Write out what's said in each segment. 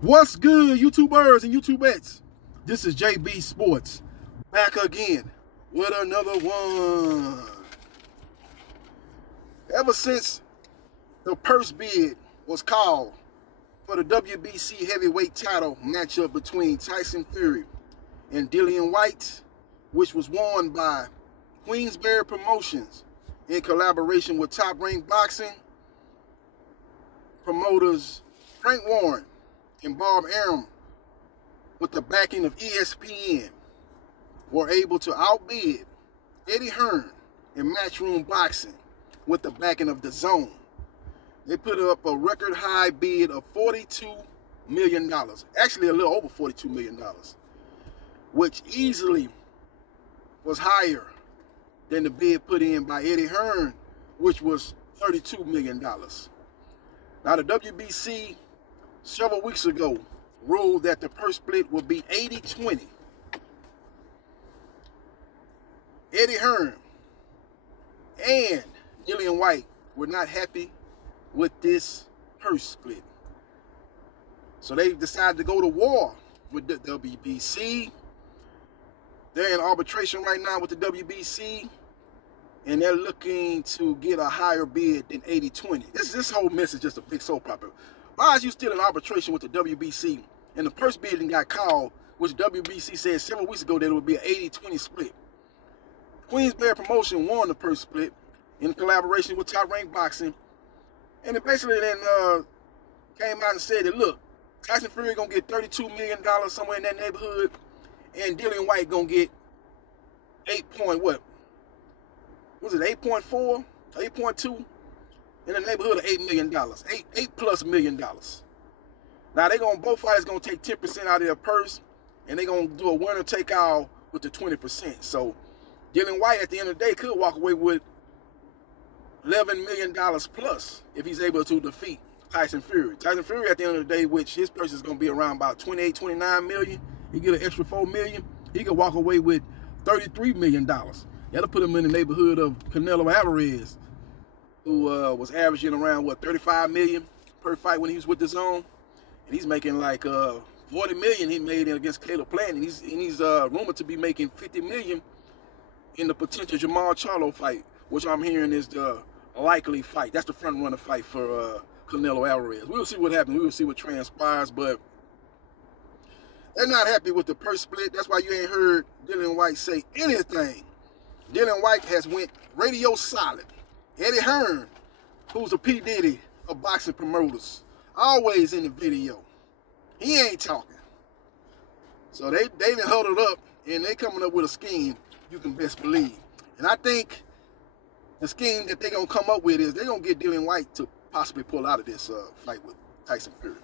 What's good, YouTubers and YouTubettes? This is JB Sports, back again with another one. Ever since the purse bid was called for the WBC heavyweight title matchup between Tyson Fury and Dillian Whyte, which was won by Queensberry Promotions in collaboration with Top Rank Boxing, promoters Frank Warren and Bob Arum, with the backing of ESPN, were able to outbid Eddie Hearn in Matchroom Boxing with the backing of DAZN. They put up a record high bid of $42 million, actually a little over $42 million, which easily was higher than the bid put in by Eddie Hearn, which was $32 million. Now the WBC several weeks ago ruled that the purse split would be 80-20. Eddie Hearn and Dillian Whyte were not happy with this purse split, so they decided to go to war with the WBC. They're in arbitration right now with the WBC, and they're looking to get a higher bid than 80-20. This whole mess is just a big soap opera. Why is you still in arbitration with the WBC and the purse bidding got called, which WBC said several weeks ago that it would be an 80-20 split? Queensberry Promotion won the purse split in collaboration with Top Rank Boxing, and it basically then came out and said that, look, Tyson Fury gonna get $32 million somewhere in that neighborhood, and Dillian Whyte gonna get 8.4, in the neighborhood of $8 million, $8+ million. Now both fighters gonna take 10% out of their purse, and they gonna do a winner take all with the 20%. So Dillian Whyte at the end of the day could walk away with $11 million plus if he's able to defeat Tyson Fury. Tyson Fury at the end of the day, which his purse is gonna be around about 28, 29 million. He get an extra $4 million. He could walk away with $33 million. That'll put him in the neighborhood of Canelo Alvarez, who was averaging around, what, 35 million per fight when he was with DAZN, and he's making like 40 million he made against Caleb Plant, and he's rumored to be making 50 million in the potential Jamal Charlo fight, which I'm hearing is the likely fight. That's the front runner fight for Canelo Alvarez. We'll see what happens. We'll see what transpires, but they're not happy with the purse split. That's why you ain't heard Dillian Whyte say anything. Dillian Whyte has went radio silent. Eddie Hearn, who's the P. Diddy of boxing promoters, always in the video, he ain't talking. So they done huddled up, and they coming up with a scheme you can best believe. And I think the scheme that they're going to come up with is they're going to get Dillian Whyte to possibly pull out of this fight with Tyson Fury.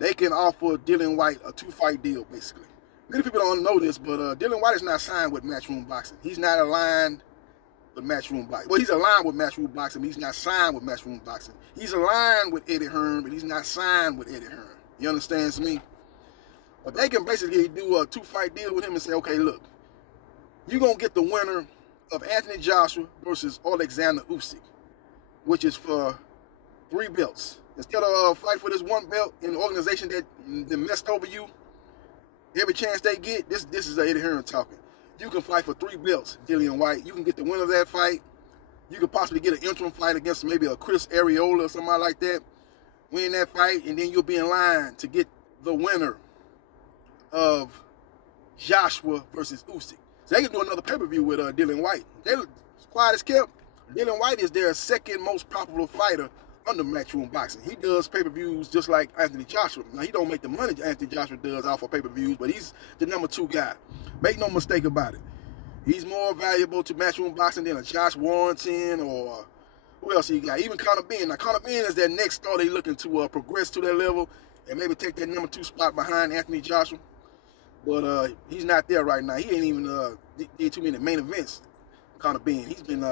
They can offer Dillian Whyte a 2-fight deal, basically. Many people don't know this, but Dillian Whyte is not signed with Matchroom Boxing. He's not aligned with Matchroom Boxing. Well, he's aligned with Matchroom Boxing, but he's not signed with Matchroom Boxing. He's aligned with Eddie Hearn, but he's not signed with Eddie Hearn. You understand me? But they can basically do a 2-fight deal with him and say, okay, look, you're going to get the winner of Anthony Joshua versus Alexander Usyk, which is for 3 belts. Instead of fight for this 1 belt in an organization that messed over you every chance they get, this is Eddie Hearn talking. You can fight for 3 belts, Dillian Whyte. You can get the winner of that fight. You could possibly get an interim fight against maybe a Chris Arreola or somebody like that. Win that fight, and then you'll be in line to get the winner of Joshua versus Usyk. So they can do another pay-per-view with Dillian Whyte. Quiet as kept, Dillian Whyte is their second most popular fighter under Matchroom Boxing. He does pay-per-views just like Anthony Joshua. Now, he don't make the money Anthony Joshua does off of pay-per-views, but he's the #2 guy. Make no mistake about it. He's more valuable to Matchroom Boxing than a Josh Warrington or who else he got? Even Conor Benn. Now, Conor Benn is their next star. They looking to progress to that level and maybe take that #2 spot behind Anthony Joshua. But he's not there right now. He ain't even did too many main events, Conor Benn. He's been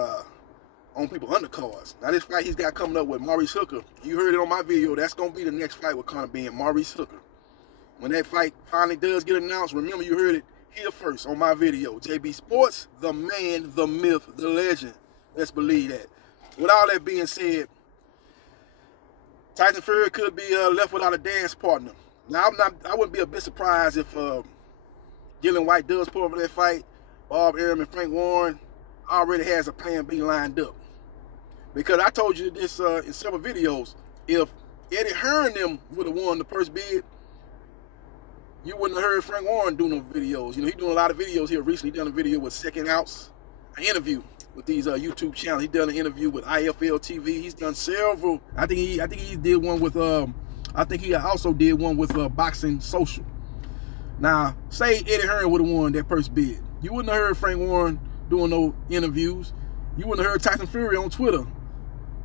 on people undercards. Now this fight he's got coming up with Maurice Hooker, you heard it on my video, that's going to be the next fight with Conor Benn, Maurice Hooker. When that fight finally does get announced, remember you heard it here first on my video. JB Sports, the man, the myth, the legend. Let's believe that. With all that being said, Tyson Fury could be left without a dance partner. Now, I wouldn't be a bit surprised if Dillian Whyte does pull over that fight. Bob Arum and Frank Warren already has a plan B lined up. Because I told you this in several videos, if Eddie Hearn them would have won the first bid, you wouldn't have heard Frank Warren do no videos. You know, he's doing a lot of videos here recently. He done a video with Second Ounce, an interview with these YouTube channels. He done an interview with IFL TV. He's done several. I think he did one with I think he also did one with Boxing Social. Now, say Eddie Hearn would have won that first bid, you wouldn't have heard Frank Warren doing no interviews. You wouldn't have heard Tyson Fury on Twitter,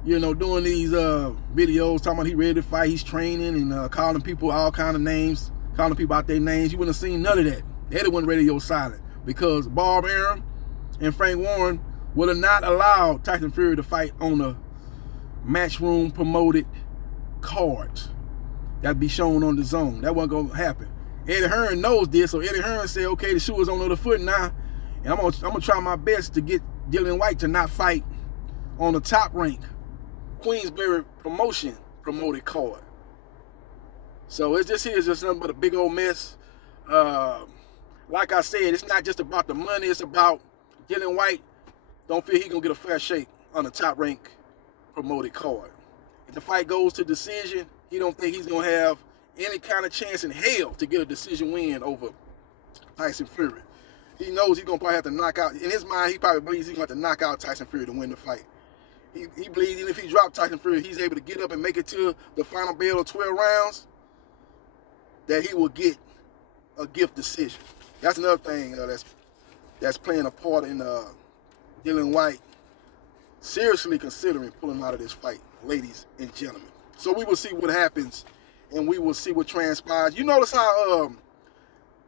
you know, doing these videos talking about he ready to fight, he's training, and calling people all kind of names, calling people out their names. You wouldn't have seen none of that. Eddie wasn't radio silent because Bob Arum and Frank Warren would have not allowed Tyson Fury to fight on a Matchroom promoted card that'd be shown on the zone. That wasn't gonna happen. Eddie Hearn knows this, so Eddie Hearn said, okay, the shoe is on the other foot now, and I'm gonna try my best to get Dillian Whyte to not fight on the top rank Queensberry promotion promoted card. So it's just nothing but a big old mess. Like I said, it's not just about the money, it's about Dillian Whyte don't feel he gonna get a fair shake on the top rank promoted card. If the fight goes to decision, he don't think he's gonna have any kind of chance in hell to get a decision win over Tyson Fury. He knows he's gonna probably have to knock out, in his mind, he probably believes he's gonna have to knock out Tyson Fury to win the fight. He believes even if he drops Tyson Fury, he's able to get up and make it to the final bell of 12 rounds, that he will get a gift decision. That's another thing that's playing a part in Dillian Whyte seriously considering pulling out of this fight, ladies and gentlemen. So we will see what happens, and we will see what transpires. You notice how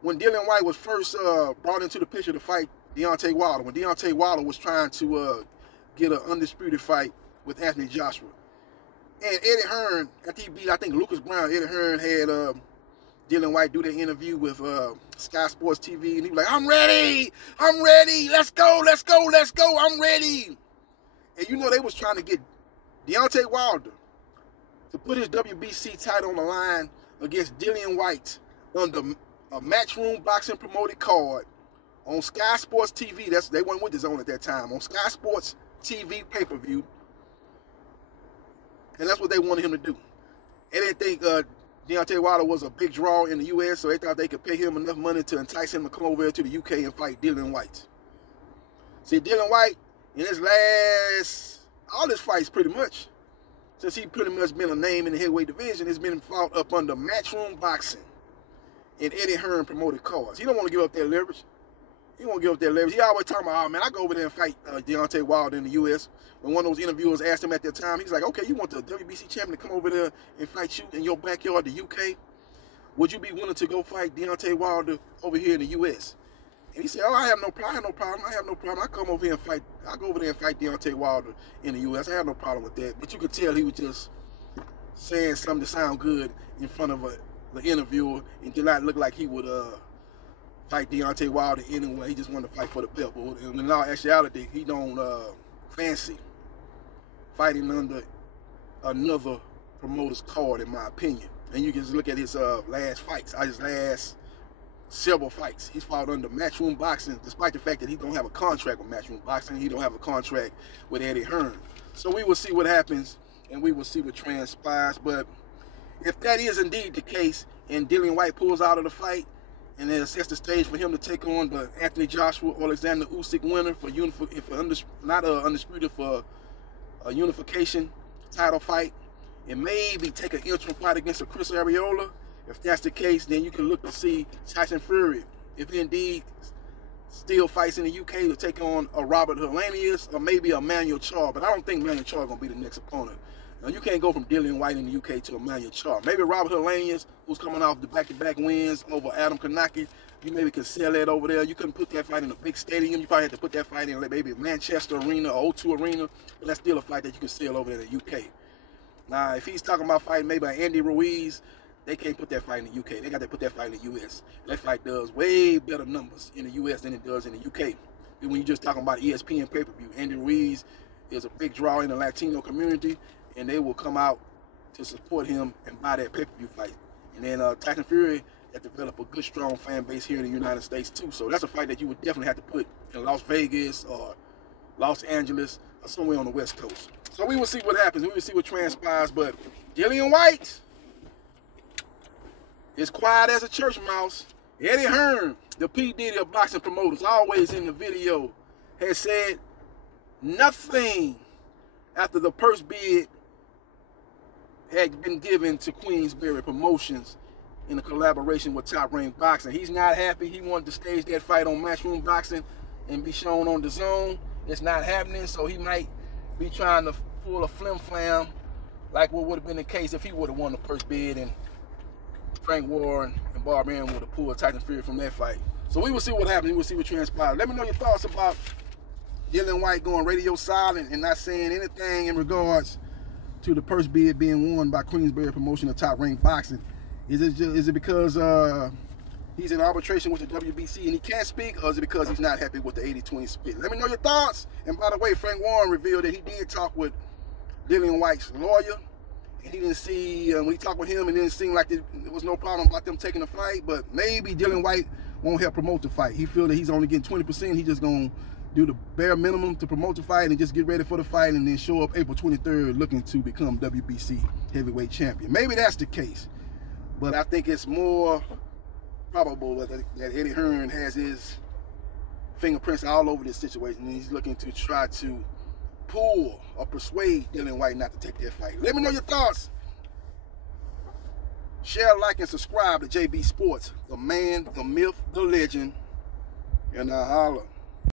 when Dillian Whyte was first brought into the picture to fight Deontay Wilder, when Deontay Wilder was trying to get an undisputed fight with Anthony Joshua, and Eddie Hearn, after he beat, I think, Lucas Brown, Eddie Hearn had Dillian Whyte do the interview with Sky Sports TV, and he was like, I'm ready, let's go, I'm ready. And you know they was trying to get Deontay Wilder to put his WBC title on the line against Dillian Whyte under a Matchroom Boxing promoted card on Sky Sports TV. They weren't with the zone at that time. On Sky Sports TV pay-per-view. And that's what they wanted him to do. They didn't think Deontay Wilder was a big draw in the U.S., so they thought they could pay him enough money to entice him to come over here to the U.K. and fight Dillian Whyte. See, Dillian Whyte, in his all his fights pretty much, since he pretty much been a name in the heavyweight division, has been fought up under Matchroom Boxing and Eddie Hearn promoted cards. He don't want to give up that leverage. He won't give up that leverage. He always talking about, oh man, I go over there and fight Deontay Wilder in the U.S. When one of those interviewers asked him at that time, he's like, okay, you want the WBC champion to come over there and fight you in your backyard, the UK? Would you be willing to go fight Deontay Wilder over here in the U.S.? And he said, oh, I have no problem. I come over here and fight. I go over there and fight Deontay Wilder in the U.S. I have no problem with that. But you could tell he was just saying something to sound good in front of the interviewer and did not look like he would fight Deontay Wilder anyway. He just wanted to fight for the belt. But in all actuality, he don't fancy fighting under another promoter's card, in my opinion. And you can just look at his last fights, his last several fights. He's fought under Matchroom Boxing, despite the fact that he don't have a contract with Matchroom Boxing. He don't have a contract with Eddie Hearn. So we will see what happens, and we will see what transpires. But if that is indeed the case, and Dillian Whyte pulls out of the fight, and then sets the stage for him to take on the Anthony Joshua or Alexander Usyk winner for a unification title fight, and maybe take an interim fight against a Chris Arreola. If that's the case, then you can look to see Tyson Fury, if he indeed still fights in the UK, to take on a Robert Helenius or maybe a Manuel Charr. But I don't think Manuel Charr is going to be the next opponent. Now, you can't go from Dillian Whyte in the UK to Manuel Charr. Maybe Robert Helenius, who's coming off the back-to-back wins over Adam Kanaki, you maybe can sell that over there. You couldn't put that fight in a big stadium. You probably had to put that fight in like maybe Manchester Arena or O2 Arena. But that's still a fight that you can sell over there in the UK. Now, if he's talking about fighting maybe Andy Ruiz, they can't put that fight in the UK. They got to put that fight in the US. That fight does way better numbers in the US than it does in the UK. And when you're just talking about ESPN pay-per-view, Andy Ruiz is a big draw in the Latino community, and they will come out to support him and buy that pay-per-view fight. And then Tyson Fury has developed a good, strong fan base here in the United States too. So that's a fight that you would definitely have to put in Las Vegas or Los Angeles or somewhere on the West Coast. So we will see what happens. We will see what transpires. But Dillian Whyte is quiet as a church mouse. Eddie Hearn, the P. Diddy of boxing promoters, always in the video, has said nothing after the purse bid had been given to Queensberry Promotions in a collaboration with Top Rank Boxing. He's not happy. He wanted to stage that fight on Matchroom Boxing and be shown on the Zone. It's not happening, so he might be trying to pull a flim-flam like what would have been the case if he would have won the purse bid and Frank Warren and Bob Arum would have pulled Tyson Fury from that fight. So we will see what happens. We will see what transpires. Let me know your thoughts about Dillian Whyte going radio silent and not saying anything in regards to the purse bid being won by Queensberry Promotion of Top Rank Boxing. Is it because he's in arbitration with the WBC and he can't speak, or is it because he's not happy with the 80-20 split? Let me know your thoughts. And by the way, Frank Warren revealed that he did talk with Dillian Whyte's lawyer, and he didn't see, when he talked with him, it didn't seem like there was no problem about them taking the fight, but maybe Dillian Whyte won't help promote the fight. He feels that he's only getting 20%. He's just going to do the bare minimum to promote the fight and just get ready for the fight and then show up April 23rd looking to become WBC heavyweight champion. Maybe that's the case, but I think it's more probable that Eddie Hearn has his fingerprints all over this situation and he's looking to try to pull or persuade Dillian Whyte not to take that fight. Let me know your thoughts. Share, like, and subscribe to JB Sports, the man, the myth, the legend, and I holla.